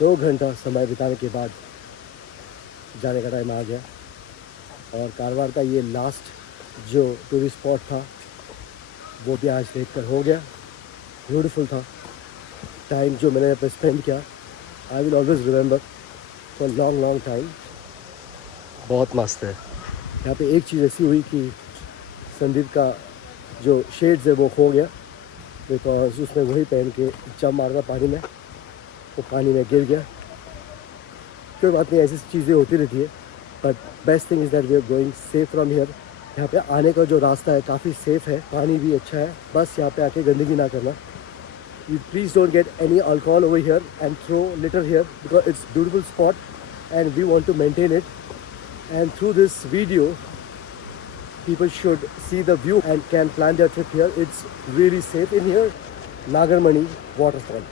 2 घंटा समय बिताने के बाद जाने का टाइम आ गया। और कारवार का ये लास्ट जो टूरिस्ट स्पॉट था वो भी आज देख कर हो गया। ब्यूटीफुल था। टाइम जो मैंने यहाँ पर स्पेंड किया I will always remember for long long time. बहुत मस्त है। यहाँ पे एक चीज़ ऐसी हुई कि संदीप का जो शेड्स है वो खो गया, बिकॉज उसने वही पहन के जंप मारा पानी में, वो पानी में गिर गया। कोई बात नहीं, ऐसी चीज़ें होती रहती है, but best thing is that we are going safe from here. यहाँ पे आने का जो रास्ता है काफ़ी सेफ है, पानी भी अच्छा है, बस यहाँ पे आके गंदगी ना करना। You please don't get any alcohol over here and throw litter here because it's beautiful spot and we want to maintain it. And through this video, people should see the view and can plan their trip here. It's really safe in here. Nagarmani Waterfall.